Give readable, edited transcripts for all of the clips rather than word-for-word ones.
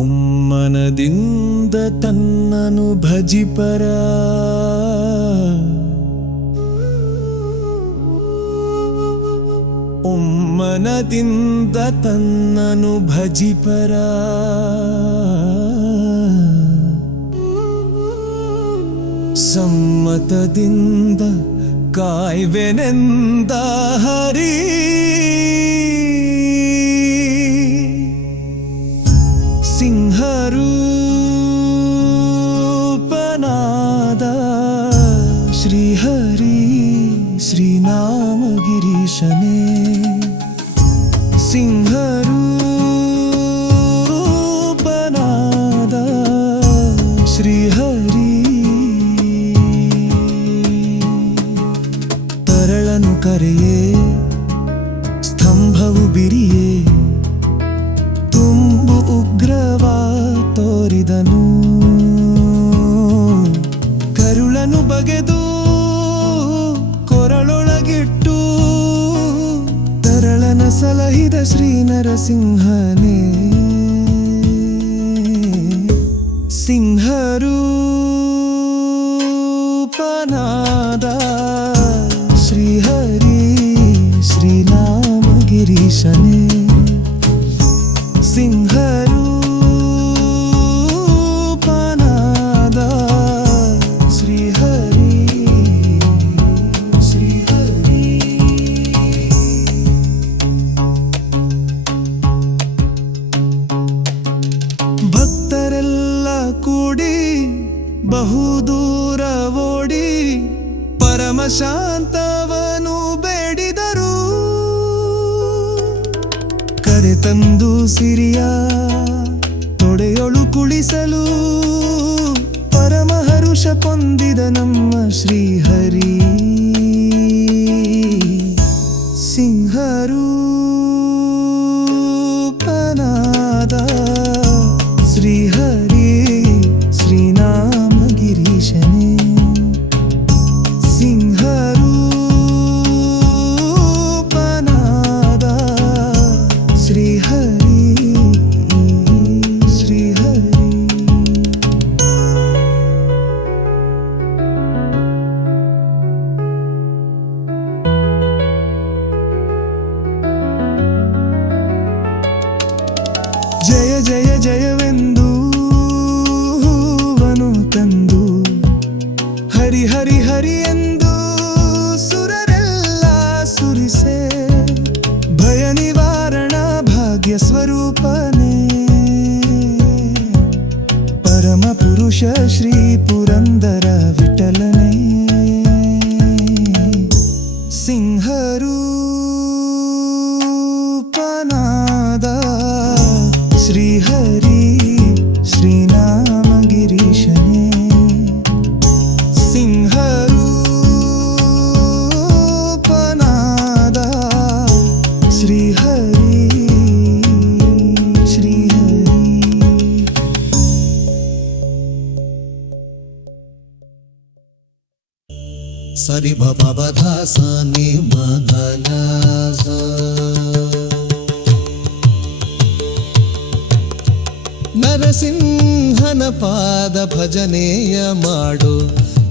ಒಮ್ಮನದಿಂದ ತನ್ನನು ಭಜಿಪರ ಒಮ್ಮನದಿಂದ ತನ್ನನು ಭಜಿಪರ ಸಮ್ಮತದಿಂದ ಕಾಯ್ವೆನೆಂದ ಹರಿ ಸಿಂಹರೂಪನಾದ ಶ್ರೀಹರಿ ಶ್ರೀನಾಮಗಿರೀಶನೇ ಸಿಂಹರೂಪನಾದ ಶ್ರೀಹರಿ ತರಳನು ಕರೆಯೇ ಸ್ತಂಭವು ಬಿರಿಯೇ ತುಂಬು ಉಗ್ರವ ತೋರಿದನು ಕರುಳನು ಬಗೆದು ಕೊರಳೊಳಗಿಟ್ಟು ತರಳನ ಸಲಹಿದ ಶ್ರೀ ನರಸಿಂಹನೇ ಸಿಂಹರೂಪನಾದ ಶ್ರೀಹರಿ ಶ್ರೀನಾಮಗಿರೀಶನೇ ಸಿಂಹರೂಪನಾದ ಶ್ರೀಹರಿ ಶ್ರೀಹರಿ ಭಕ್ತರೆಲ್ಲ ಕೂಡಿ ಬಹುದೂರ ಓಡಿ ಪರಮಶಾಂತವನು ಬೇಡಿದರು ಕರೆತಂದು ಸಿರಿಯ ತೊಡೆಯೊಳು ಕುಳಿಸಲು ಪರಮಹರುಷ ಪೊಂದಿದ ನಮ್ಮ ಶ್ರೀಹರಿ ಸಿಂಹರೂಪನಾದ ಶ್ರೀಹರಿ ಶ್ರೀನಾಮಗಿರೀಶನೇ ಸಿಂಹರೂಪನಾದ ಶ್ರೀಹರಿ ಶ್ರೀಹರಿ ಜಯ ಜಯ ಜಯವೆಂದು ಹೂವನು ತಂದು ಹರಿ ಹರಿ ಹರಿ ಎಂದು ಸುರರೆಲ್ಲ ಸುರಿಸೆ ಭಯ ನಿವಾರಣ ಭಾಗ್ಯ ಸ್ವರೂಪನೇ ಪರಮ ಪುರುಷ ಶ್ರೀ ಪುರಂದರ ವಿಠಲನೇ ಸಿಂಹರೂಪನಾದ ಶ್ರೀಹರಿ ಶ್ರೀನಾಮಗಿರೀಶನೇ ಸಿಂಹರೂಪನಾದ ಶ್ರೀಹರಿ ಶ್ರೀಹರಿ ಸರಿ ಬಬಧ ಸನಿ ಮದನ ನರಸಿಂಹನ ಪಾದ ಭಜನೆಯ ಮಾಡು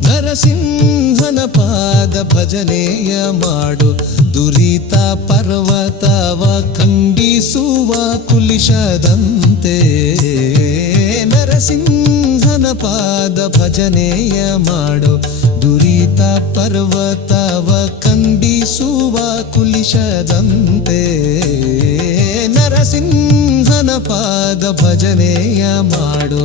ನರಸಿಂಹನ ಪಾದ ಭಜನೆಯ ಮಾಡು ದುರಿತ ಪರ್ವತವ ಖಂಡಿಸುವ ಕುಲಿಶದಂತೆ ನರಸಿಂಹನ ಪಾದ ಭಜನೆಯ ಮಾಡು ದುರಿತ ಪರ್ವತವ ಖಂಡಿಸುವ ಕುಲಿಶದಂತೆ ನರಸಿಂಹನ ಪಾದ ಭಜನೆಯ ಮಾಡು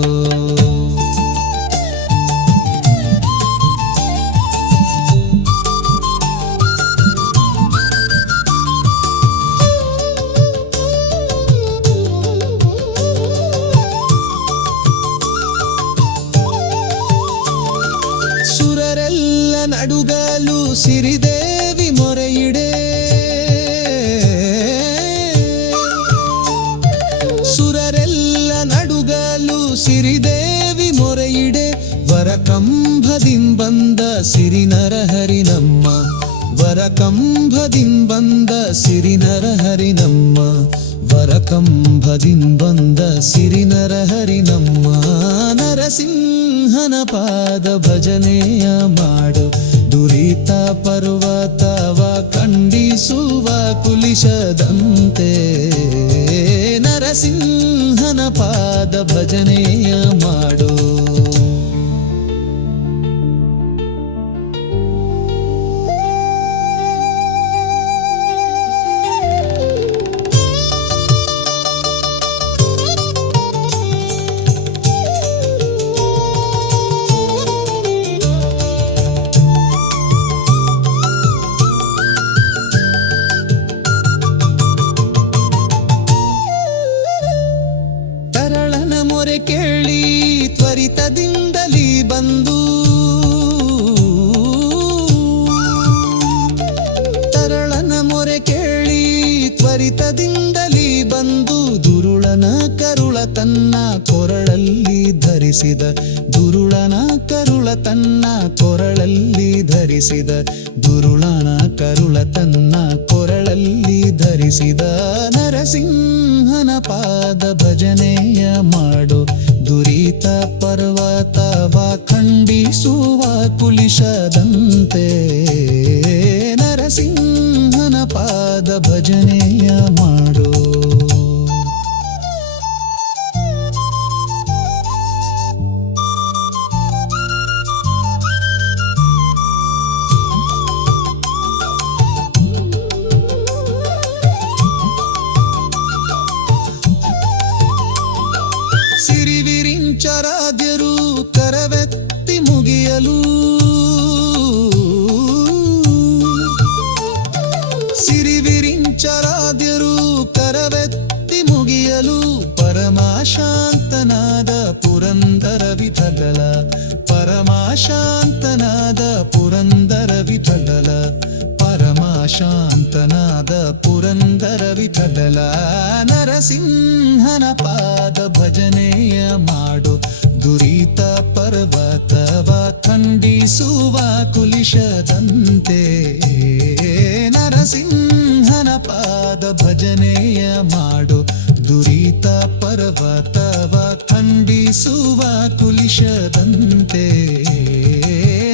ಸುರರೆಲ್ಲ ನಡುಗಲು ಸಿರಿದೇವಿ ಮೊರೆಯಿಡೆ ಸುರರೆಲ್ಲ ನಡುಗಲು ಸಿರಿದೇವಿ ಮೊರೆಯಿಡೆ ವರಕಂಭದಿಂಬಂದ ಸಿರಿ ನರಹರಿ ನಮ್ಮ ವರಕಂಭದಿಂಬಂದ ಸಿರಿ ನರಹರಿ ನಮ್ಮ ಪರಕಂಭದಿನ್ ಬಂದ ಸಿರಿ ನರಹರಿ ನಮ್ಮ ನರಸಿಂಹನ ಪಾದ ಭಜನೆಯ ಮಾಡು ದುರಿತ ಪರ್ವತವ ಖಂಡಿಸುವ ಕುಲಿಶದಂತೆ ನರಸಿಂಹನ ಪಾದ ಭಜನೆಯ ಮಾಡು. ತರಳನ ಮೊರೆ ಕೇಳಿ ತ್ವರಿತದಿಂದಲೇ ಬಂದು ತರಳನ ಮೊರೆ ಕೇಳಿ ತ್ವರಿತದಿಂದಲೇ ಬಂದು ದುರುಳನ ಕರುಳ ತನ್ನ ಕೊರಳಲ್ಲಿ ಧರಿಸಿದ ದುರುಳನ ಕರುಳ ತನ್ನ ಕೊರಳಲ್ಲಿ ಧರಿಸಿದ ದುರುಳನ ಕರುಳ ತನ್ನ ಕೊರಳಲ್ಲಿ ಧರಿಸಿದ ನರಸಿಂಹನ ಪಾದ ಭಜನೆಯ ಮಾಡು ದುರಿತ ಪರ್ವತವ ಖಂಡಿಸುವ ಕುಲಿಶದಂತೆ ನರಸಿಂಹನ ಪಾದ ಭಜನೆಯ ಮಾಡು. ಸಿರಿವಿರಿಂಚರಾದ್ಯರು ಕರವೆತ್ತಿ ಮುಗಿಯಲು ಸಿರಿವಿರಿಂಚರಾದ್ಯರು ಕರವೆತ್ತಿ ಮುಗಿಯಲು ಪರಮಾಶಾಂತನಾದ ಪುರಂದರ ವಿಠಲ ಪರಮಾಶಾಂತನಾದ ಪುರಂದರ ವಿಠಲ ಪರಮಾಶಾಂತನಾದ ಪುರಂದರ ವಿಠಲ ನರಸಿಂಹನ ಪಾದ ಭಜನೆಯ ಮಾಡು ದುರಿತ ಪರ್ವತವ ಖಂಡಿಸುವ ಕುಲಿಶದಂತೆ ನರಸಿಂಹನ ಪಾದ ಭಜನೆಯ ಮಾಡು ದುರಿತ ಪರ್ವತವ ಖಂಡಿಸುವ ಕುಲಿಶದಂತೆ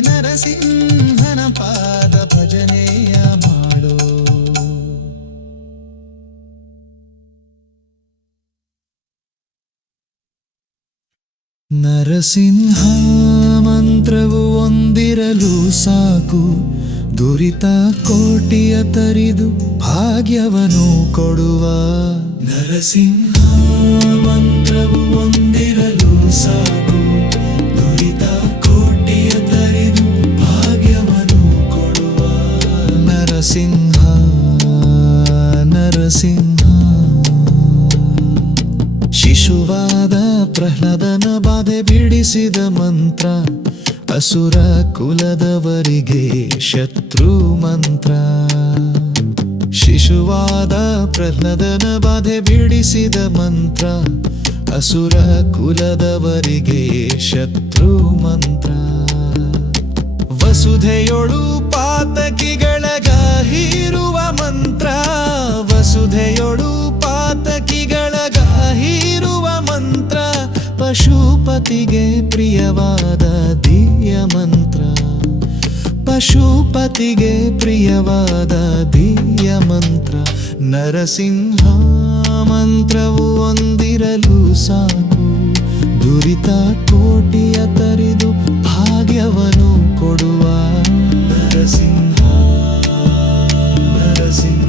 ನರಸಿಂಹನ ಪಾದ ಭಜನೆಯ ಮಾಡು. ನರಸಿಂಹ ಮಂತ್ರವು ಒಂದಿರಲು ಸಾಕು ದುರಿತ ಕೋಟಿಯ ತರಿದು ಭಾಗ್ಯವನ್ನು ಕೊಡುವ. ನರಸಿಂಹ ಮಂತ್ರವು ಒಂದಿರಲು ಸಾಕು ದುರಿತ ಕೋಟಿಯ ತರಿದು ಭಾಗ್ಯವನ್ನು ಕೊಡುವ. ನರಸಿಂಹ ನರಸಿಂಹ ಶಿಶುವಾದ ಪ್ರಹ್ಲಾದನ ಬಾಧೆ ಬಿಡಿಸಿದ ಮಂತ್ರ ಅಸುರ ಕುಲದವರಿಗೆ ಶತ್ರು ಮಂತ್ರ. ಶಿಶುವಾದ ಪ್ರಹ್ಲಾದನ ಬಾಧೆ ಬಿಡಿಸಿದ ಮಂತ್ರ ಅಸುರ ಕುಲದವರಿಗೆ ಶತ್ರು ಮಂತ್ರ. ವಸುಧೆಯೊಳು ಪಾತಕಿಗಳಗ ಹೀರುವ ಮಂತ್ರ ವಸುಧೆಯೊಳು ಪಾತಕಿಗಳಗ ಹೀರುವ ಮಂತ್ರ ಪಶುಪತಿಗೆ ಪ್ರಿಯವಾದ ದಿವ್ಯ ಮಂತ್ರ ಪಶುಪತಿಗೆ ಪ್ರಿಯವಾದ ದಿವ್ಯ ಮಂತ್ರ. ನರಸಿಂಹ ಮಂತ್ರವು ಒಂದಿರಲು ಸಾಕು ದುರಿತ ಕೋಟಿಯ ತರಿದು ಭಾಗ್ಯವನ್ನು ಕೊಡುವ. ನರಸಿಂಹ ನರಸಿಂಹ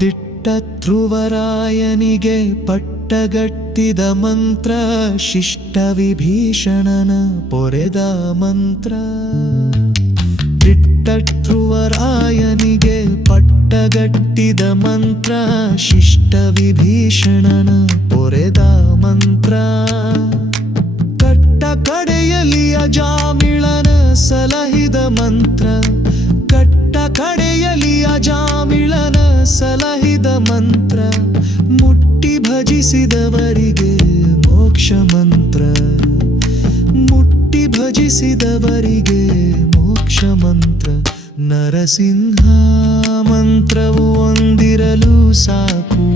ದಿಟ್ಟ ಧ್ರುವರಾಯನಿಗೆ ಪಟ್ಟಗಟ್ಟಿದ ಮಂತ್ರ ಶಿಷ್ಟ ವಿಭೀಷಣನ ಪೊರೆದ ಮಂತ್ರ. ದಿಟ್ಟ ಧ್ರುವರಾಯನಿಗೆ ಪಟ್ಟಗಟ್ಟಿದ ಮಂತ್ರ ಶಿಷ್ಟ ವಿಭೀಷಣನ ಪೊರೆದ ಮಂತ್ರ. ಕಟ್ಟ ಕಡೆಯಲ್ಲಿ ಅಜಾಮಿಳನ ಸಲಹಿದ ಮಂತ್ರ ಕಟ್ಟ ಕಡೆಯಲಿ ಅಜಾಮಿಳನ ಸಲಹಿದ ಮಂತ್ರ ಮುಟ್ಟಿ ಭಜಿಸಿದವರಿಗೆ ಮೋಕ್ಷ ಮಂತ್ರ ಮುಟ್ಟಿ ಭಜಿಸಿದವರಿಗೆ ಮೋಕ್ಷ ಮಂತ್ರ ನರಸಿಂಹ ಮಂತ್ರವು ಒಂದಿರಲು ಸಾಕು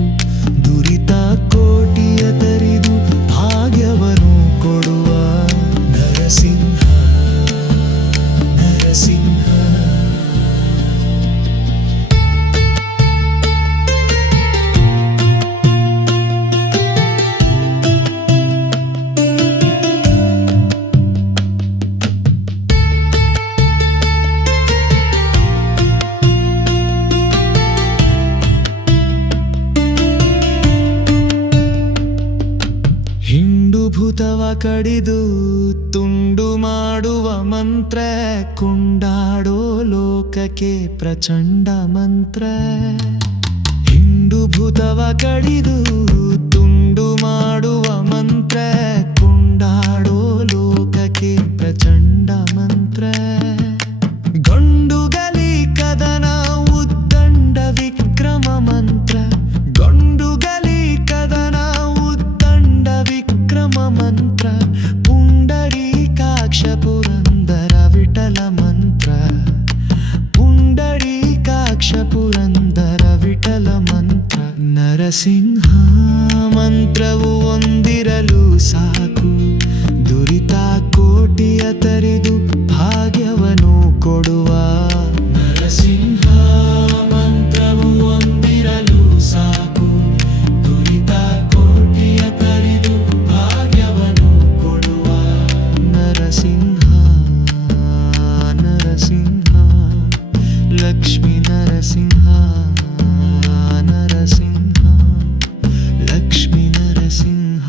ದುರಿತ ಕೋಟಿಯ ತರಿದು ಭಾಗ್ಯವನ್ನು ಕೊಡುವ ನರಸಿಂಹ ನರಸಿಂಹ ಹಿಂಡುಭೂತವ ಕಡಿದು ತುಂಡು ಮಾಡುವ ಮಂತ್ರ ಕೊಂಡಾಡೋ ಲೋಕಕ್ಕೆ ಪ್ರಚಂಡ ಮಂತ್ರ ಹಿಂಡುಭೂತವ ಕಡಿದು ತುಂಡು ಮಾಡುವ ಮಂತ್ರ ಕೊಂಡಾಡೋ ಲೋಕಕ್ಕೆ ಪ್ರಚಂಡ ಮಂತ್ರ ಗಂಡುಗಲಿ ಕದನ ಉದ್ದಂಡ ವಿಕ್ರಮ ಮಂತ್ರ ಗಂಡುಗಲಿ ಕದನ ಉದ್ದಂಡ ವಿಕ್ರಮ ಮಂತ್ರ ಪುಂಡರೀಕಾಕ್ಷ ಪುರಂದರ ವಿಠಲ ಮಂತ್ರ ಪುಂಡರೀಕಾಕ್ಷ ಪುರಂದರ ವಿಠಲ ಮಂತ್ರ ನರಸಿಂಹ ಮಂತ್ರವು ಒಂದಿರಲು ಸಾಕು ದುರಿತ ಕೋಟಿಯ ತರಿದು ಭಾಗ್ಯವನ್ನು ಕೊಡುವ ನರಸಿಂಹ ಮಂತ್ರವು ಒಂದಿರಲು ಸಾಕು ದುರಿತ ಕೋಟಿಯ ತರಿದು ಭಾಗ್ಯವನ್ನು ಕೊಡುವ ನರಸಿಂಹ ನರಸಿಂಹ ಲಕ್ಷ್ಮೀ ನರಸಿಂಹ ನರಸಿಂಹ ಲಕ್ಷ್ಮೀ ನರಸಿಂಹ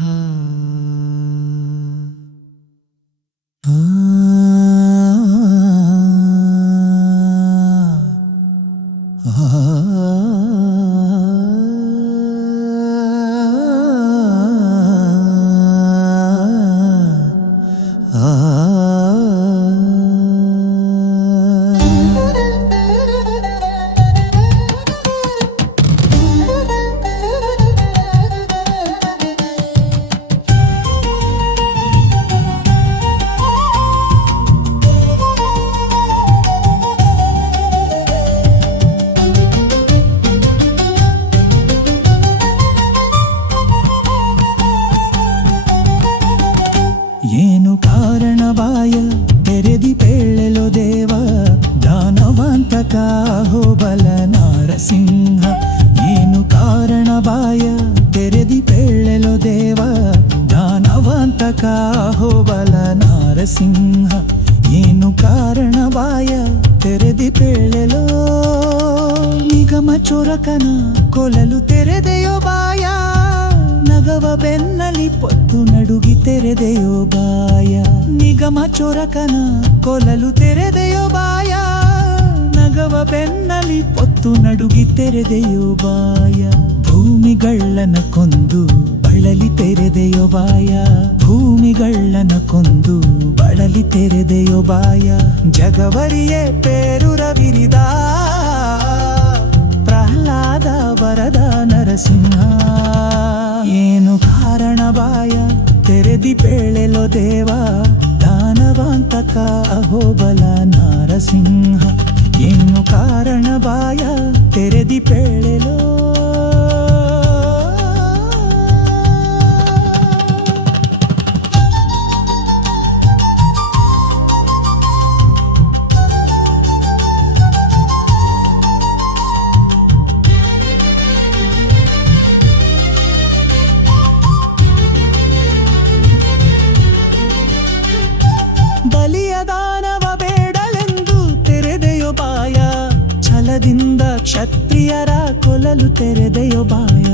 ಏನು ಕಾರಣ ಬಾಯ ತೆರೆದಿ ಪೇಳೆಲೋ ದೇವ ದಾನವಂತಕ ಹೋಬಲ ನಾರಸಿಂಹ ಏನು ಕಾರಣ ಬಾಯ ತೆರೆದಿ ಪೇಳೆಲೋ ದೇವ ದಾನವಂತಕ ಹೋಬಲ ನಾರಸಿಂಹ ಏನು ಕಾರಣ ಬಾಯ ತೆರೆದಿ ಪೇಳೆಲೋ ನಿಗಮ ಚೊರಕನ ಕೊಲಲು ತೆರೆದೆಯೋ ಬಾಯ ನಗವ ಬೆನ್ನಲಿ ಪೊತ್ತು ನಡುಗಿ ತೆರೆದೆಯೋ ಬಾಯ ನಿಗಮ ಚೊರಕನ ಕೊಲಲು ತೆರೆದೆಯೋ ಬಾಯ ನಗವ ಬೆನ್ನಲಿ ಪೊತ್ತು ನಡುಗಿ ತೆರೆದೆಯೋ ಬಾಯ ಭೂಮಿಗಳ್ಳನ ಕೊಂದು ಬಳಲಿ ತೆರೆದೆಯೋ ಬಾಯ ಭೂಮಿಗಳ್ಳನ ಕೊಂದು ಬಳಲಿ ತೆರೆದೆಯೋ ಬಾಯ ಜಗವರಿಯೇ ಪೇರುರವಿರಿದ ಪ್ರಹ್ಲಾದ ವರದ ನರಸಿಂಹ ಏನು ಕಾರಣ ಬಾಯ ತೆರೆದಿ ಪೇಳೆಲೋ ದೇವ ದಾನವಂತಕ ಅಹೋಬಲ ನಾರಸಿಂಹ ಏನು ಕಾರಣ ಬಾಯ ತೆರೆದಿ ಪೇಳೆಲೋ ಬಲಿಯ ದಾನವ ಬೇಡಲೆಂದು ತೆರೆದೆಯೋ ಬಾಯ ಛಲದಿಂದ ಕ್ಷತ್ರಿಯರ ಕೊಲಲು ತೆರೆದೆಯೋ ಬಾಯ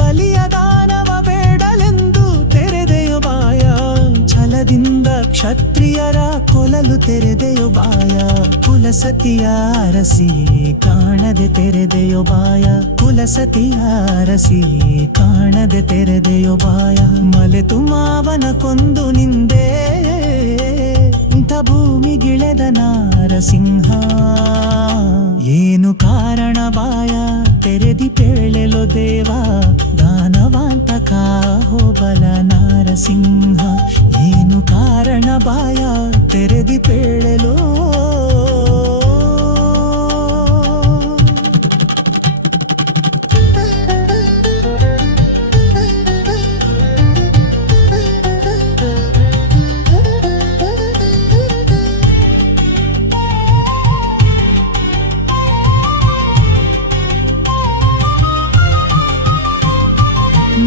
ಬಲಿಯ ದಾನವ ಬೇಡಲೆಂದು ತೆರೆದೆಯೋ ಬಾಯ ಛಲದಿಂದ ಕ್ಷತ್ರಿಯರ ಕೊಲಲು ತೆರೆದೆಯೋ ಬಾಯ ಕುಲಸತಿಯ ಅರಸಿ ಕಾಣದೆ ತೆರೆದೆಯೋ ಬಾಯ ಕುಲಸತಿಯ ಅರಸಿ ಕಾಣದೆ ತೆರೆದೆಯೋ ಬಾಯ ಮಲೆತು ಮಾವನ ಕೊಂದು ನಿಂದೆ ಭೂಮಿ ಭೂಮಿಗಿಳೆದ ನಾರಸಿಂಹ ಏನು ಕಾರಣ ಬಾಯ ತೆರೆದಿ ಪೇಳೆಲೋ ದೇವ ದಾನವಾಂತಕ ಹೋಬಲ ನಾರಸಿಂಹ ಏನು ಕಾರಣ ಬಾಯ ತೆರೆದಿ ಪೇಳೆಲೋ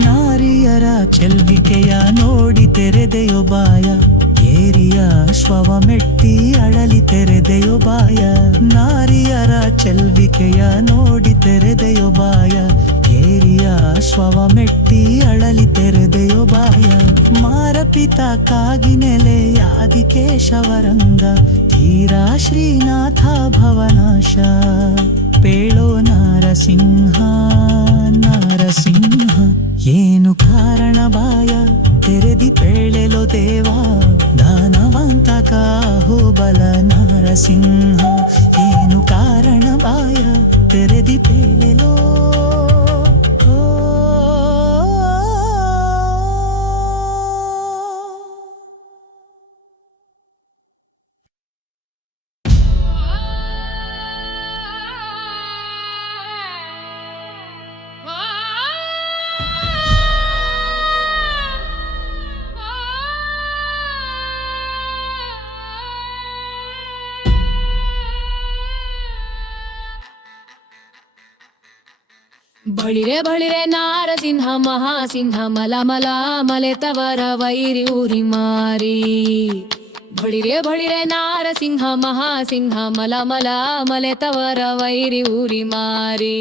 ನಾರಿಯರ ಚೆಲ್ವಿಕೆಯ ನೋಡಿ ತೆರೆದೆಯೋ ಬಾಯ ಏರಿಯ ಶ್ವವ ಮೆಟ್ಟಿ ಅಳಲಿ ತೆರೆದೆಯೋ ಬಾಯ ನಾರಿಯರ ಚೆಲ್ವಿಕೆಯ ನೋಡಿ ತೆರೆದೆಯೋ ಬಾಯ ಏರಿಯ ಶ್ವವ ಮೆಟ್ಟಿ ಅಳಲಿ ತೆರೆದೆಯೋ ಬಾಯ ಮಾರಪಿತ ಕಾಗಿ ನೆಲೆಯಾದಿ ಕೇಶವರಂಗ ಧೀರ ಶ್ರೀನಾಥ ಭವನಾಶ ಪೇಳೋ ನಾರಸಿಂಹ ನಾರಸಿಂಹ ಏನು ಕಾರಣ ಬಾಯ ತೆರೆದಿ ಪೇಳೆಲೋ ದೇವ ದಾನವಂತಕ ಹೋಬಲ ನಾರಸಿಂಹ ಏನು ಕಾರಣ ಬಾಯ ತೆರೆದಿ ಪೇಳೆಲೋ ಬಳಿರೆ ಬಳಿರೆ ನಾರಸಿಂಹ ಮಹಾಸಿಂಹ ಮಲ ಮಲ ಮಲೆತವರ ವೈರಿ ಉರಿ ಮಾರಿ ಬಳಿರೆ ಬಳಿರೆ ನಾರಸಿಂಹ ಮಹಾಸಿಂಹ ಮಲ ಮಲ ಮಲೆತವರ ವೈರಿ ಉರಿ ಮಾರಿ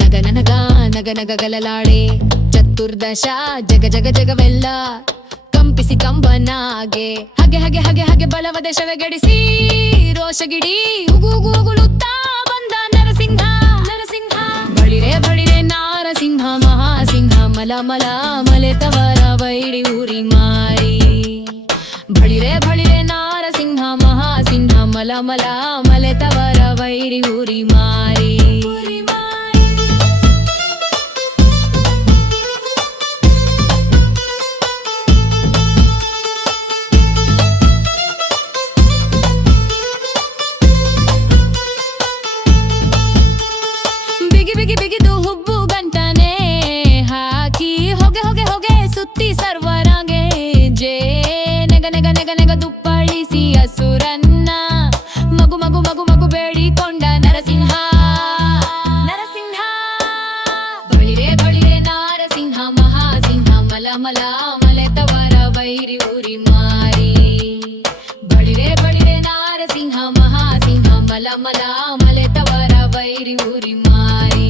ನಗ ನನಗ ನಗ ನಗ ಗಲಲಾಡೆ ಚತುರ್ದಶ ಜಗ ಜಗ ಜಗವೆಲ್ಲ ಕಂಪಿಸಿ ಕಂಬನಾಗೆ ಹಗೆ ಹಗೆ ಹಗೆ ಹಗೆ ಬಲವ ದೇಶವೇ ಗಡಿಸಿ ರೋಷಗಿಡಿ ಉಗುಳುತ್ತಾ ಬಂದ ನರಸಿಂಹ ನರಸಿಂಹ ಬಳಿರೆ ಬಳಿರೆ ನಾರಸಿಂಹ ಮಹಾಸಿಂಹ ಮಲ ಮಲ ಮಲೆತವರ ವೈರಿ ಉರಿ ಮಾರಿ ಬಳಿರೆ ಬಳಿರೆ ನಾರಸಿಂಹ ಮಹಾಸಿಂಹ ಮಲ ಮಲ ಮಲೆತವರ ವೈರಿ ಉರಿ ಮಾರಿ ಬಿಗಿದು ಹುಬ್ಬು ಗಂಟನೆ ಹಾಕಿ ಹೊಗೆ ಹೊಗೆ ಹೊಗೆ ಸುತ್ತಿ ಸರ್ವರಾಗೆ ಜೇ ನೆಗ ನೆಗ ನೆಗ ನೆಗ ದುಪ್ಪಳಿಸಿ ಅಸುರನ್ನ ಮಗು ಮಗು ಮಗು ಮಗು ಬೇಡಿಕೊಂಡ ನರಸಿಂಹ ನರಸಿಂಹ ಬಳಿರೆ ಬಳಿರೆ ನಾರಸಿಂಹ ಮಹಾಸಿಂಹ ಮಲ ಮಲ ಮಲೆತವರ ವೈರಿ ಉರಿ ಮಾರಿ ಬಳಿರೆ ಬಳಿರೆ ನಾರಸಿಂಹ ಮಹಾಸಿಂಹ ಮಲ ಮಲ ಮಲೆತವರ ವೈರಿ ಉರಿ ಮಾರಿ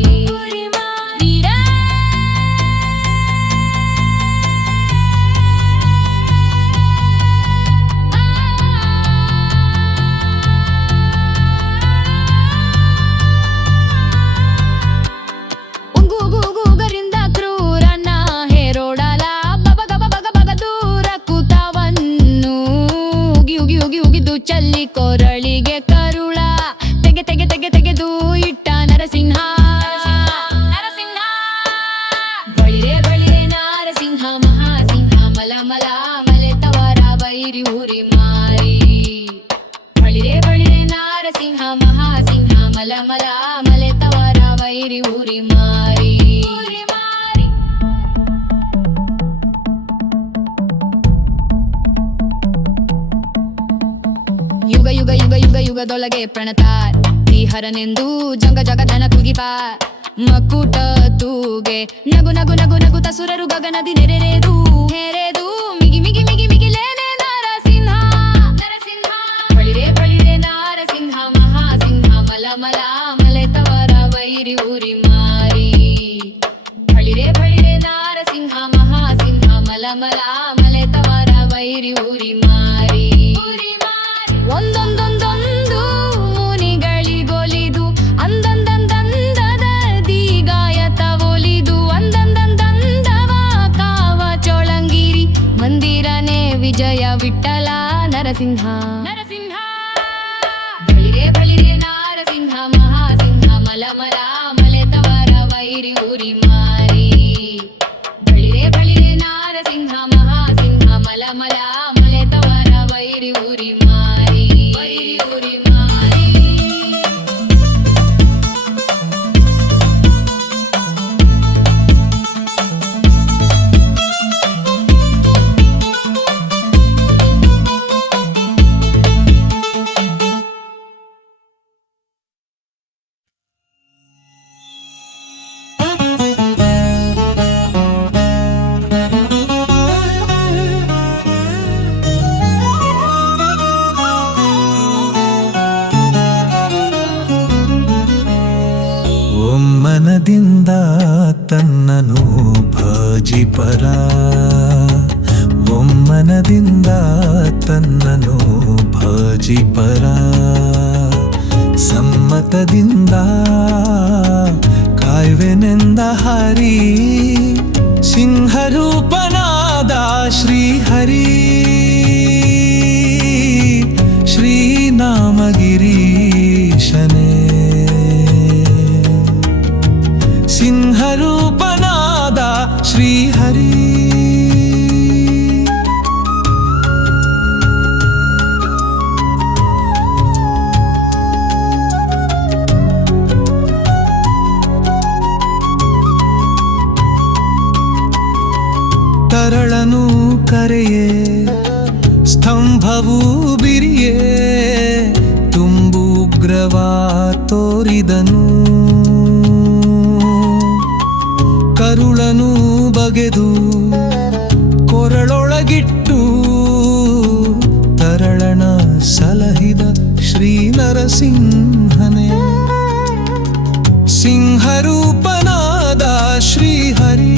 ಚಲ್ಲಿ ಕೊರಳಿಗೆ ಕರುಳ ತೆಗೆ ತೆಗೆ ತೆಗೆ ತೆಗೆದು ಇಟ್ಟ ನರಸಿಂಹ ನರಸಿಂಹ ಬಳಿರೆ ಬಳಿರೆ ನಾರಸಿಂಹ ಮಹಾಸಿಂಹ ಮಲ ಮಲ ಮಲೆತವರ ವೈರಿ ಉರಿ ಮಾರಿ ಬಳಿರೆ ಬಳಿರೆ ನಾರಸಿಂಹ ಮಹಾಸಿಂಹ ಮಲ ಮಲ ಮಲೆತವರ ವೈರಿ ಉರಿ ಮಾರಿ ಯುಗ ಯುಗ ಯುಗ ಯುಗ ಯುಗದೊಳಗೆ ಪ್ರಣತಾರ್ ಹರನೆಂದು ಜಂಗ ಜಗದನ ತುಗಿಪ ಮಕ್ಕುಟ ತೂಗೆ ನಗು ನಗು ನಗು ನಗು ತಸುರರು ಗಗನದಿ ನೆರೆರೆದು ಹೆರೆದು ಮಿಗಿ ಮಿಗಿ ಮಿಗಿ ಮಿಗಿಲೇನೆ ನಾರಸಿಂಹ ನರಸಿಂಹ ಬಳಿರೆ ಬಳಿರೆ ನಾರಸಿಂಹ ಮಹಾಸಿಂಹ ಮಲ ಮಲ ಮಲೆತವರ ವೈರಿ ಉರಿ ಮಾರಿ ಬಳಿರೆ ಬಳಿರೆ ನಾರಸಿಂಹ ಮಹಾಸಿಂಹ ಮಲ ಮಲ ಮಲೆತವರ ವೈರಿ ಉರಿ ಮಾರಿ ಒಂದೊಂದೊಂದೊಂದು ಮುನಿಗಳಿಗೊಲಿದು ಅಂದಂದಂದಂದದ ದೀಗಾಯತ ಒಲಿದು ಅಂದಂದಂದಂದವ ಕಾವ ಚೊಳಂಗಿರಿ ನರಸಿಂಹ ನರಸಿಂಹ ಬಳಿರೆ ಬಳಿರೆ ನಾರಸಿಂಹ ಮಹಾಸಿಂಹ ಮಲಮಲ ಮಲೆತವರ ವೈರಿ ಉರಿ ಮಾರಿ ಬಳಿರೆ ಬಳಿರೆ ನಾರಸಿಂಹ ಮಹಾಸಿಂಹ ಮಲಮಲ ಮಲೆತವರ ವೈರಿ ಉರಿ ಮಾರಿ ವೈರಿ ಉರಿ ಮಾರಿ ಒಮ್ಮನದಿಂದ ತನ್ನನು ಭಜಿಪರ ಒಮ್ಮನದಿಂದ ತನ್ನನು ಭಜಿಪರ ಸಮ್ಮತದಿಂದ ಕಾಯ್ವೆನೆಂದ ಹರಿ ಸಿಂಹರೂಪನಾದ ಶ್ರೀಹರಿ ಶ್ರೀನಾಮಗಿರೀಶನೇ ಸಿಂಹರೂಪನಾದ ಶ್ರೀಹರಿ ತರಳನು ಕರೆಯೇ ಸ್ತಂಭವೂ ಬಿರಿಯೇ ತುಂಬುಗ್ರವ ತೋರಿದನು ಕರುಳನು ಬಗೆದು ಕೊರಳೊಳಗಿಟ್ಟು ತರಳನ ಸಲಹಿದ ಶ್ರೀ ನರಸಿಂಹನೇ ಸಿಂಹರೂಪನಾದ ಶ್ರೀಹರಿ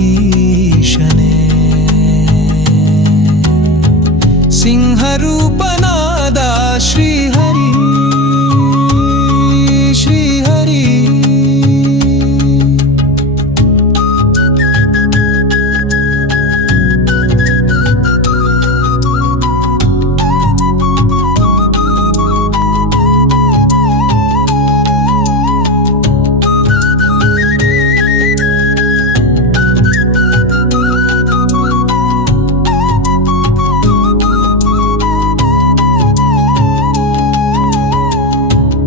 ಶ್ರೀನಾಮಗಿರೀಶನೇ ಸಿಂಹರೂಪನಾದ ಶ್ರೀಹರಿ ಶ್ರೀಹರಿ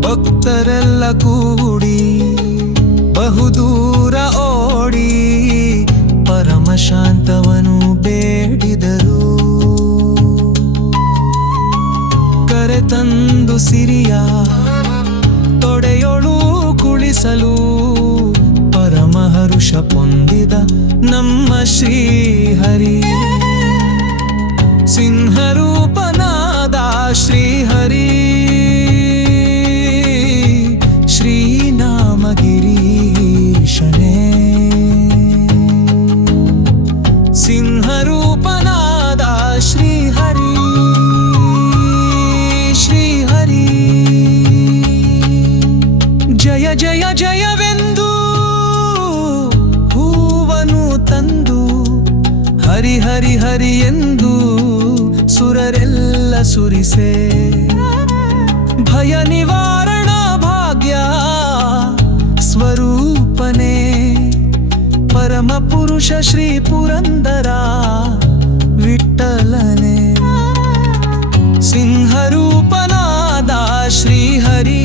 ಭಕ್ತರೆಲ್ಲ ಕೂಡಿ ಬಹುದೂರ ಓಡಿ ಪರಮಶಾಂತವನು ಬೇಡಿದರು ಕರೆತಂದು ಸಿರಿಯ ತೊಡೆಯೊಳು ಕುಳಿಸಲು ಪರಮಹರುಷ ಪೊಂದಿದ ನಮ್ಮ ಶ್ರೀಹರಿ ಸಿಂಹರೂಪನಾದ ಶ್ರೀಹರಿ ಶ್ರೀನಾಮಗಿರೀಶನೇ ಸಿಂಹರೂಪನಾದ ಶ್ರೀಹರಿ ಶ್ರೀಹರಿ ಜಯ ಜಯ ಜಯವೆಂದು ಹೂವನು ತಂದು ಹರಿ ಹರಿ ಹರಿ ಎಂದು ಸುರರೆಲ್ಲ ಸುರಿಸೆ ಭಯ ನಿವಾರಣ ಭಾಗ್ಯ ಸ್ವರೂಪನೇ ಪರಮ ಪುರುಷ ಶ್ರೀ ಪುರಂದರ ವಿಠ್ಠಲನೇ ಸಿಂಹರೂಪನಾದ ಶ್ರೀಹರಿ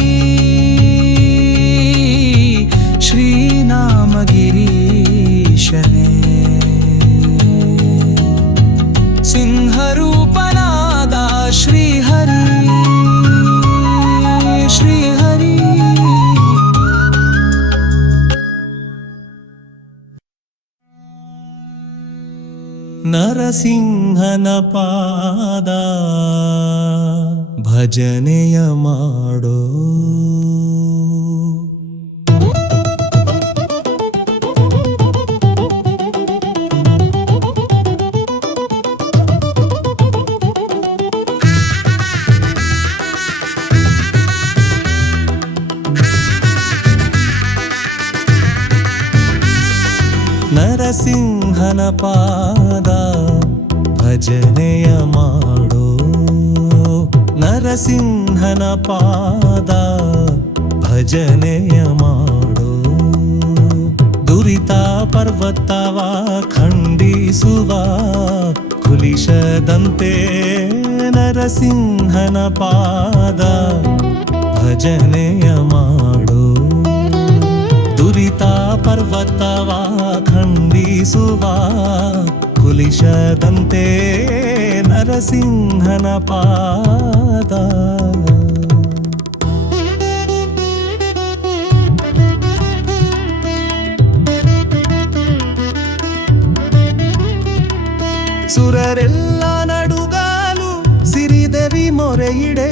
ಶ್ರೀನಾಮಗಿರೀಶನೇ ಸಿಂಹರೂಪನಾದ ಶ್ರೀಹರಿ ಶ್ರೀಹರಿ ನರಸಿಂಹನ ಪಾದ ಭಜನೆಯ ಮಾಡೋ ನರಸಿಂಹ ನರಸಿಂಹನ ಪಾದ ಭಜನೆಯ ಮಾಡೋ ನರಸಿಂಹನ ಪಾದ ಭಜನೆಯ ಮಾಡೋ ದುರಿತ ಪರ್ವತವ ಖಂಡಿಸುವ ಕುಲಿಶದಂತೆ ನರಸಿಂಹನ ಪಾದ ಭಜನೆಯ ಮಾಡೋ ದುರಿತ ಪರ್ವತವ ಖಂಡಿಸುವ ಕುಲಿಶದಂತೆ ನರಸಿಂಹನ ಪಾದ ಸುರರೆಲ್ಲ ನಡುಗಾಲು ಸಿರಿದೇವಿ ಮೊರೆಯಿಡೆ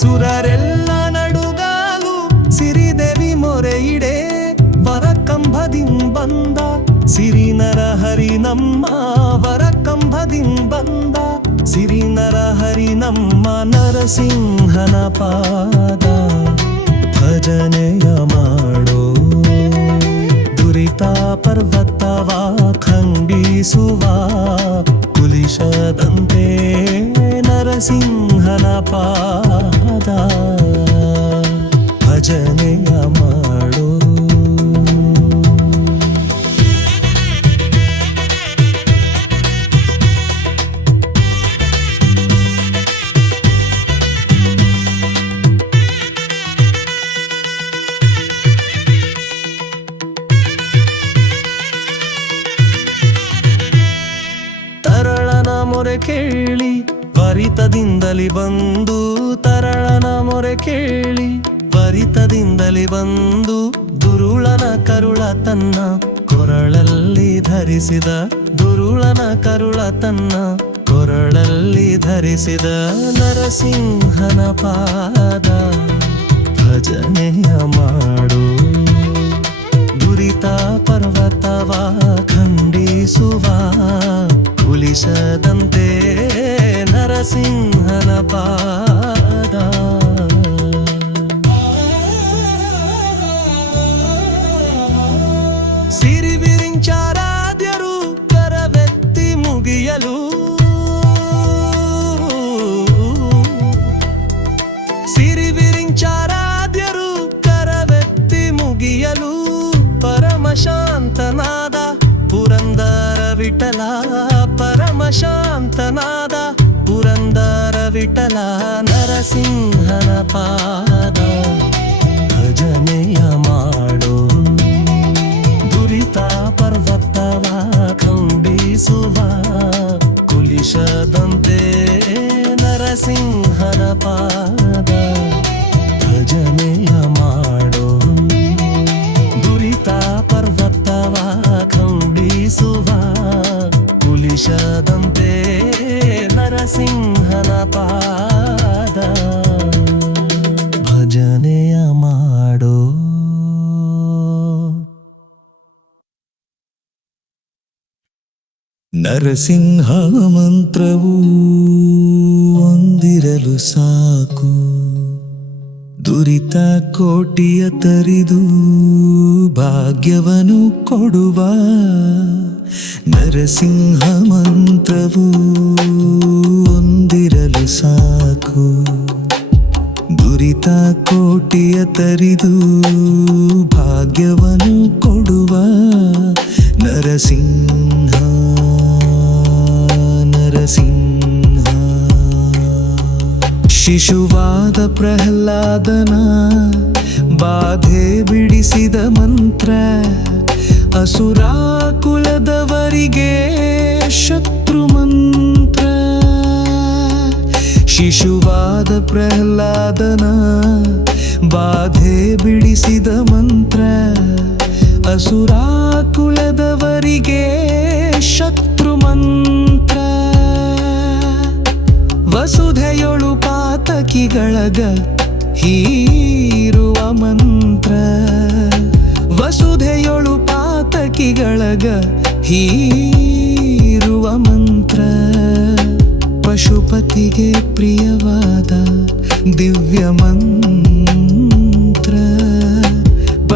ಸುರರೆಲ್ಲ ನಡುಗಾಲು ಸಿರಿದೇವಿ ಮೊರೆಯಿಡೆ ವರ ಕಂಬದಿಂ ಬಂದ ಸಿರಿ ನರಹರಿ ನಮ್ಮ ವರ ಕಂಬದಿಂ ಬಂದ ಸಿರಿ ನರಹರಿ ನಮ್ಮ ನರಸಿಂಹನ ಪಾದ ಭಜನೆಯ ಮಾಡೋ ದುರಿತ ಪರ್ವತವ ಖಂಡಿಸುವ ಕುಲಿಶದಂತೆ ನರಸಿಂಹನ ಪಾದ ಭಜನೆಯ ಮಾಡೋ ತರಳನ ಮೊರೆ ಕೇಳಿ ವರಿತದಿಂದಲಿ ಬಂದು ತರಳನ ಮೊರೆ ಕೇಳಿ ವರಿತದಿಂದಲಿ ಬಂದು ದುರುಳನ ಕರುಳ ತನ್ನ ಕೊರಳಲ್ಲಿ ಧರಿಸಿದ ದುರುಳನ ಕರುಳ ತನ್ನ ಕೊರಳಲ್ಲಿ ಧರಿಸಿದ ನರಸಿಂಹನ ಪಾದ ಭಜನೆಯ ಮಾಡು ದುರಿತ ಪರ್ವತವ ಖಂಡಿಸುವ ಕುಲಿಶದಂತೆ ನರಸಿಂಹನ ಪಾದ ಸಿರಿವಿರಿಂಚಾರಾಧ್ಯರು ಕರವೆತ್ತಿ ಮುಗಿಯಲು ಸಿರಿವಿರಿಂಚಾರಾಧ್ಯರು ಕರವೆತ್ತಿ ಮುಗಿಯಲು ಪರಮಶಾಂತನಾದ ಪುರಂದರ ವಿಠಲ ಪರಮಶಾಂತನಾದ ಪುರಂದರ ವಿಠಲ ನರಸಿಂಹನ ಪಾದ ಭಜನೆಯ ಮಾಡೋ ದುರಿತ ಪರ್ವತವ ಖಂಡಿಸುವ ಕುಲಿಶದಂತೆ ನರಸಿಂಹನ ಪಾದ ಭಜನೆಯ ಮಾಡೋ ದುರಿತ ಪರ್ವತವ ಖಂಡಿಸುವ ಕುಲಿಶದಂತೆ ನರಸಿಂಹನ ಪಾದ ಭಜನೆಯ ಮಾಡೋ ನರಸಿಂಹ ಮಂತ್ರವು ಒಂದಿರಲು ಸಾಕು ದುರಿತ ಕೋಟಿಯ ತರಿದು ಭಾಗ್ಯವನ್ನು ಕೊಡುವ ನರಸಿಂಹ ಮಂತ್ರವು ಒಂದಿರಲು ಸಾಕು ದುರಿತ ಕೋಟಿಯ ತರಿದು ಭಾಗ್ಯವನ್ನು ಕೊಡುವ ನರಸಿಂಹ ನರಸಿಂಹ ಶಿಶುವಾದ ಪ್ರಹ್ಲಾದನ ಬಾಧೆ ಬಿಡಿಸಿದ ಮಂತ್ರ ಅಸುರ ಕುಲದವರಿಗೆ ಶತ್ರು ಮಂತ್ರ ಶಿಶುವಾದ ಪ್ರಹ್ಲಾದನ ಬಾಧೆ ಬಿಡಿಸಿದ ಮಂತ್ರ ಅಸುರ ಕುಲದವರಿಗೆ ಶತ್ರು ಮಂತ್ರ ವಸುಧೆಯೊಳು ಪಾತಕಿಗಳಗ ಹೀರುವ ಮಂತ್ರ ವಸುಧೆಯೊಳು ಪಾತಕಿಗಳಗ ಹೀರುವ ಮಂತ್ರ ಪಶುಪತಿಗೆ ಪ್ರಿಯವಾದ ದಿವ್ಯ ಮಂತ್ರ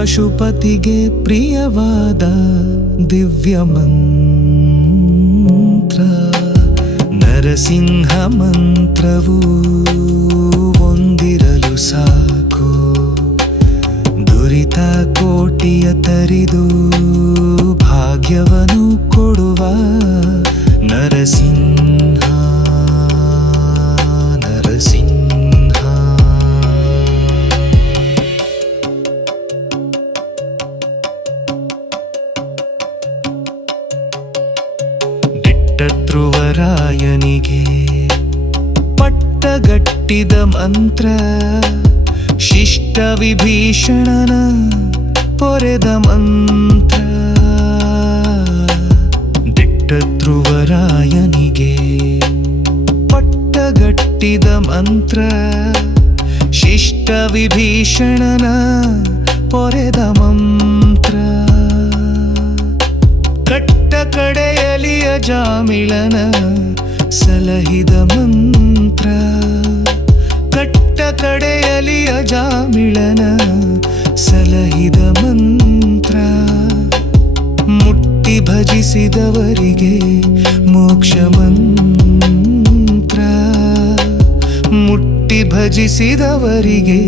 ಪಶುಪತಿಗೆ ಪ್ರಿಯವಾದ ದಿವ್ಯ ಮಂತ್ರ ನರಸಿಂಹ ಮಂತ್ರವು ಒಂದಿರಲು ಸಾಕು ದುರಿತ ಕೋಟಿಯ ತರಿದು ಭಾಗ್ಯವನ್ನು ಕೊಡುವ ನರಸಿಂಹ ನರಸಿಂಹ ಧ್ರುವರಾಯನಿಗೆ ಪಟ್ಟಗಟ್ಟಿದ ಮಂತ್ರ ಶಿಷ್ಟ ವಿಭೀಷಣನ ಪೊರೆದ ಮಂತ್ರ ಧ್ರುವರಾಯನಿಗೆ ಪಟ್ಟಗಟ್ಟಿದ ಮಂತ್ರ ಶಿಷ್ಟ ವಿಭೀಷಣನ ಪೊರೆದ ಮಂತ್ರ ಕಟ್ಟ ಕಡೆಯಲಿಯ ಜಾಮಿಳನ ಸಲಹಿದ ಮಂತ್ರ ಕಟ್ಟ ಕಡೆಯಲಿಯ ಜಾಮಿಳನ ಸಲಹಿದ ಮಂತ್ರ ಮುಟ್ಟಿ ಭಜಿಸಿದವರಿಗೆ ಮೋಕ್ಷ ಮಂತ್ರ ಮುಟ್ಟಿ ಭಜಿಸಿದವರಿಗೆ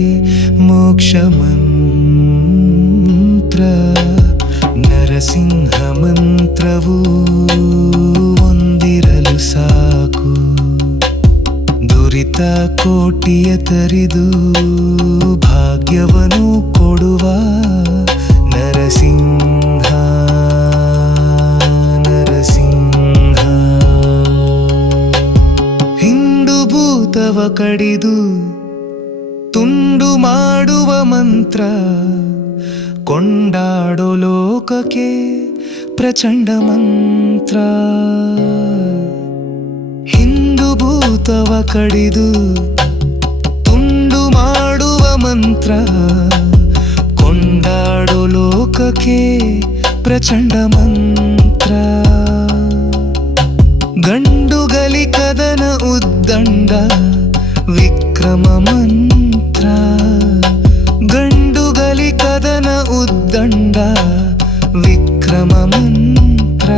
ಮೋಕ್ಷ ಮಂತ್ರ ನರಸಿಂಹ ಮಂತ್ರವು ಒಂದಿರಲು ಸಾಕು ದುರಿತ ಕೋಟಿಯ ತರಿದು ಭಾಗ್ಯವನ್ನು ಕೊಡುವ ನರಸಿಂಹ ನರಸಿಂಹ ಹಿಂಡು ಭೂತವ ಕಡಿದು ತುಂಡು ಮಾಡುವ ಮಂತ್ರ ಕೊಂಡಾಡೋ ಲೋಕಕ್ಕೆ ಪ್ರಚಂಡ ಮಂತ್ರ ಹಿಂದು ಭೂತವ ಕಡಿದು ತುಂಡು ಮಾಡುವ ಮಂತ್ರ ಕೊಂಡಾಡೋ ಲೋಕಕ್ಕೆ ಪ್ರಚಂಡ ಮಂತ್ರ ಗಂಡುಗಲಿ ಕದನ ಉದ್ದಂಡ ವಿಕ್ರಮ ಮಂತ್ರ ಗಂಡುಗಲಿ ಕದನ ಉದ್ದಂಡ ವಿಕ್ರಮ ಮಂತ್ರ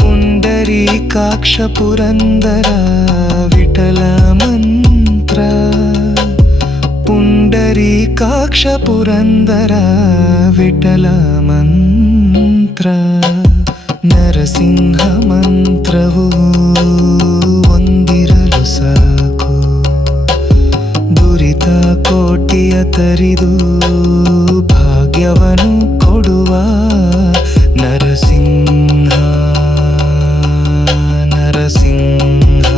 ಪುಂಡರೀಕಾಕ್ಷ ಪುರಂದರ ವಿಠಲ ಮಂತ್ರ ಪುಂಡರೀಕಾಕ್ಷ ಪುರಂದರ ವಿಠಲ ಮಂತ್ರ ನರಸಿಂಹ ಮಂತ್ರವು ಒಂದಿರಲು ಸಾಕು ದುರಿತ ಕೋಟಿಯ ತರಿದು ಭಾಗ್ಯವನ್ನು ಕೊಡುವ ನರಸಿಂಹ ನರಸಿಂಹ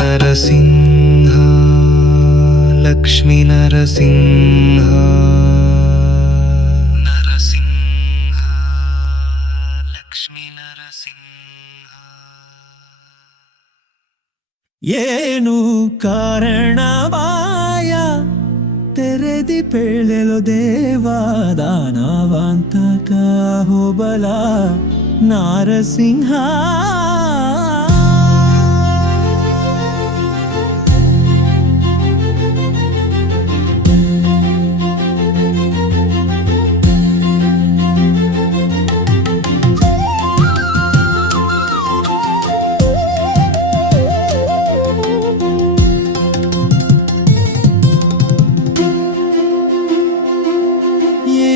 ನರಸಿಂಹ ಲಕ್ಷ್ಮೀ ನರಸಿಂಹ ನರಸಿಂಹ ಲಕ್ಷ್ಮೀ ನರಸಿಂಹ ಏನು ಕಾರಣ ಬಾಯ ತೆರೆದಿ ಪೇಳೆಲು ದೇವಾದಾನವಂತಕ ಹೋಬಲ ನಾರಸಿಂಹ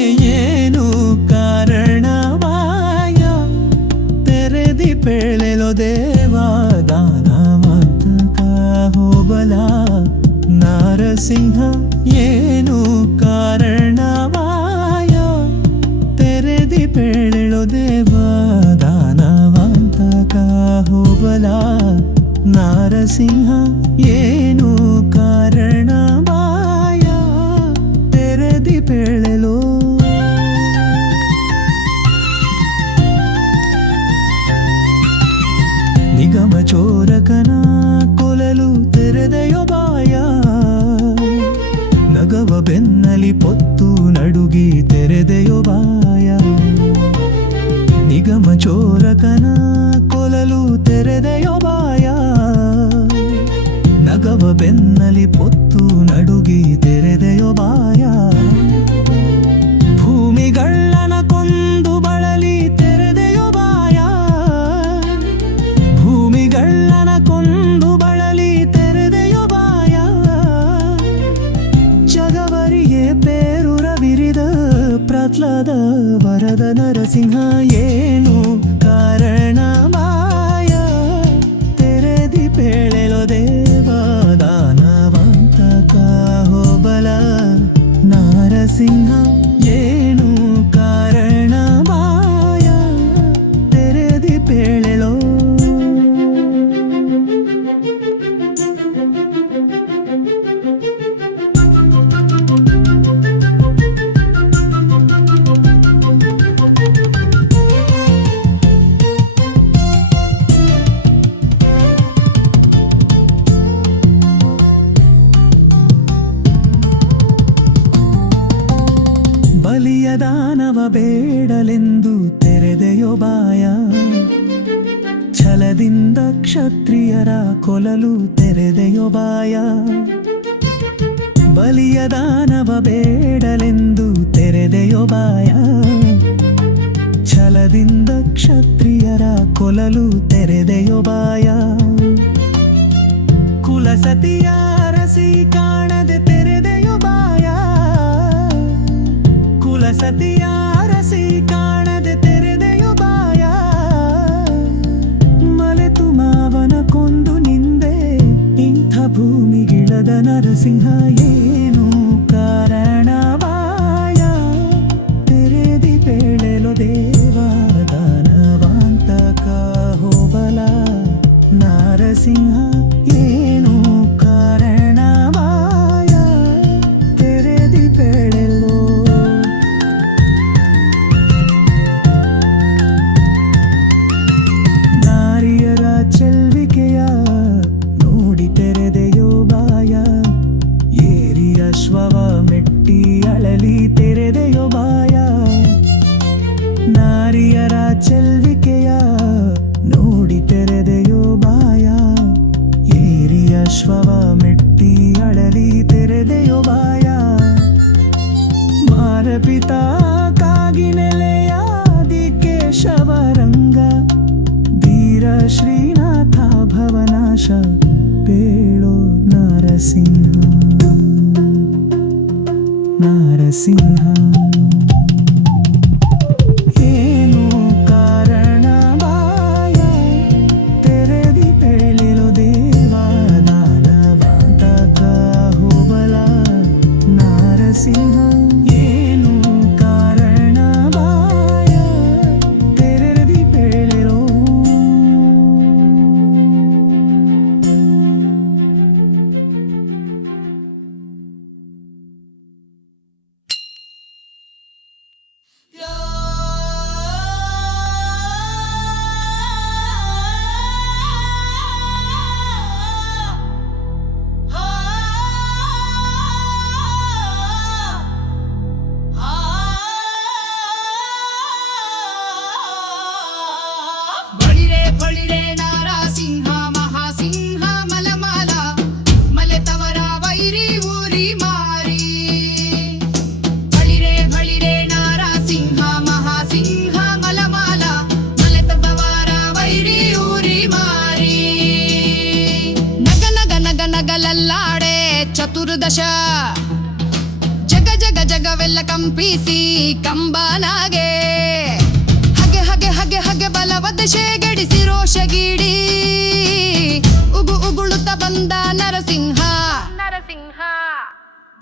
ಏನು ಕಾರಣವಾಯ ತೆರೆದಿ ಪೇಳೆಲು ದೇವಾದಾನವಂತಕ ಹೋಬಲ ನಾರಸಿಂಹ ಏನು ಕಾರಣವಾಯ ತೆರೆದಿ ಪೇಳೆಲು ದೇವಾದಾನವಂತಕ ಹೋಬಲ ನಾರಸಿಂಹ ಏನು ಕಾರಣವಾಯ ತೆರೆದಿ ಪೇಳೆಲು ನಿಗಮ ಚೋರಕನ ಕೊಲಲು ತೆರೆದೆಯೋ ಬಾಯ ನಗವ ಬೆನ್ನಲಿ ಪೊತ್ತು ನಡುಗಿ ತೆರೆದೆಯೋ ಬಾಯ ನಿಗಮ ಚೋರಕನ ಕೊಲಲು ತೆರೆದೆಯೋ ಬಾಯ ನಗವ ಬೆನ್ನಲಿ ಪೊತ್ತು ನಡುಗಿ ತೆರೆದೆಯೋ ಬಾಯ ವರದ ನರಸಿಂಹ ಏನು ಕಾರಣ ಮಾಯ ತೆರೆದಿ ಪೇಳೆಲೋ ದೇವ ದಾನವಂತ ಕಾಹೋಬಲ ನಾರಸಿಂಹ ಏನು ಕಾರಣ ಮಾಯ ತೆರೆದಿ ಪೇಳೆಲೋ ಬಲಿಯ ದಾನವ ಬೇಡಲೆಂದು ತೆರೆದೆಯೋ ಬಾಯ ಛಲದಿಂದ ಕ್ಷತ್ರಿಯರ ಕೊಲಲು ತೆರೆದೆಯೋ ಬಾಯ ಬಲಿಯ ದಾನವ ಬೇಡಲೆಂದು ತೆರೆದೆಯೋ ಬಾಯ ಛಲದಿಂದ ಕ್ಷತ್ರಿಯರ ಕೊಲಲು ತೆರೆದೆಯೋ ಬಾಯ ಕುಲಸತಿಯ ಅರಸಿ ಕಾಣದೆ ತೆರೆದೆಯೋ ಬಾಯ ಕುಲಸತಿಯ ಅರಸಿ ಕಾಣದೆ ತೆರೆದೆಯೋ ಬಾಯ ಮಲೆತು ಮಾವನ ಕೊಂದು ನಿಂದೆ ಇಂಥ ಭೂಮಿಗಿಳದ ನರಸಿಂಹ ಏನು ಕಾರಣ ಬಾಯ ತೆರೆದಿ ಪೇಳೆಲೋ ದೇವ ದಾನವಂತ ಕಾಹೋಬಲ ನಾರಸಿಂಹ ಏನು ಕಾರಣ ಬಾಯ ತೆರೆದಿ ಪೇಳೆಲೋ ನಾರಿಯರ ಚೆಲ್ವಿಕೆಯ ನೋಡಿ ತೆರೆದೆಯೋ ಬಾಯ ಏರಿ ಅಶ್ವವ ಮೆಟ್ಟಿ ಅಳಲಿ ತೆರೆದೆಯೋ ಬಾಯ ನಾರಿಯರ ಚೆಲ್ವಿಕೆಯ ನೋಡಿ ತೆರೆದೆಯೋ ಬಾಯ ಏರಿ ಅಶ್ವವ ಮೆಟ್ಟಿ ಅಳಲಿ ತೆರೆದೆಯೋ ಬಾಯ ಮಾರಪಿತಾ ಕಾಗಿ ನೆಲೆಯಾದಿ ಕೇಶವರಂಗ ಧೀರ ಶ್ರೀನಾಥ ಭವನಾಶ ಪೇಳೋ ನರಸಿಂಹ ನರಸಿಂಹ ಏನು ಕಾರಣ ಬಾಯ ತೆರೆದಿ ಪೇಳೆಲೋ ದೇವ ದಾನವಂತ ಕಾಹೋಬಲ ನಾರಸಿಂಹ ಏನು ಕಾರಣ ಬಾಯ ತೆರೆದಿ ಪೇಳೆಲೋ ಬಳಿರೆ ಬಳಿರೆ ನಾರಸಿಂಹ ಮಹಾಸಿಂಹ ಮಲಮಾಲ ಮಲೆತವರ ವೈರಿ ಊರಿ ಮಾರಿ ಬಳಿರೆ ಬಳಿರೆ ನಾರಸಿಂಹ ಮಹಾಸಿಂಹ ಮಲಮಾಲ ಮಲೆತವರ ವೈರಿ ಊರಿ ಮಾರಿ ನಗ ನಗ ನಗ ನಗಲಲ್ಲಾಡೆ ಚತುರ್ದಶ ಜಗ ಜಗ ಜಗವೆಲ್ಲ ಕಂಪಿಸಿ ಕಂಬನಾಗೆ ಹಗೆ ಹಗೆ ಹಗೆ ಹಗೆ ಬಲವದಶೆ ಗಡಿಸಿ ರೋಷಗೀಡಿ ಉಗು ಉಗುಳುತ್ತ ಬಂದ ನರಸಿಂಹ ನರಸಿಂಹ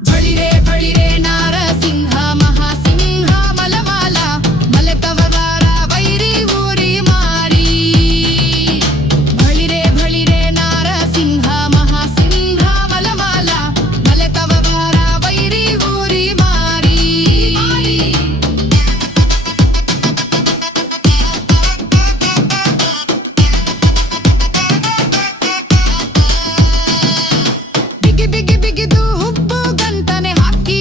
ಬಳಿರೆ ಬಳಿರೆ ನಾರಸಿಂಹ ಮಹಾಸಿಂಹ ಮಲಮಾಲ ಮಲೆತವರ ವೈರಿ ಊರಿ ಮಾರಿ ಬಳಿರೆ ಬಳಿರೆ ನಾರಸಿಂಹ ಮಹಾಸಿಂಹ ಮಲಮಾಲ ಮಲೆತವರ ವೈರಿ ಊರಿ ಮಾರಿ ಬಿಗಿ ಬಿಗಿ ಬಿಗಿದು ಹುಬ್ಬು ಗಂಟನೆ ಹಾಕಿ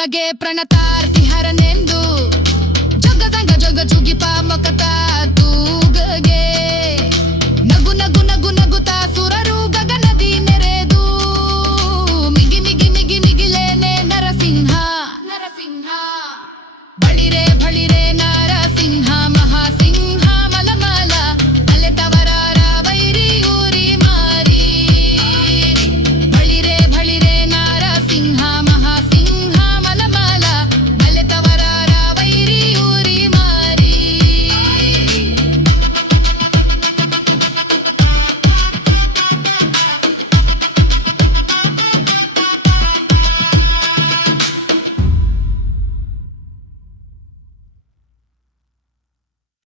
ಯುಗದೊಳಗೆ ಪ್ರಣತಾರ್ತಿ ಹರನೆಂದು ಜಗ ಜುಗಿಪ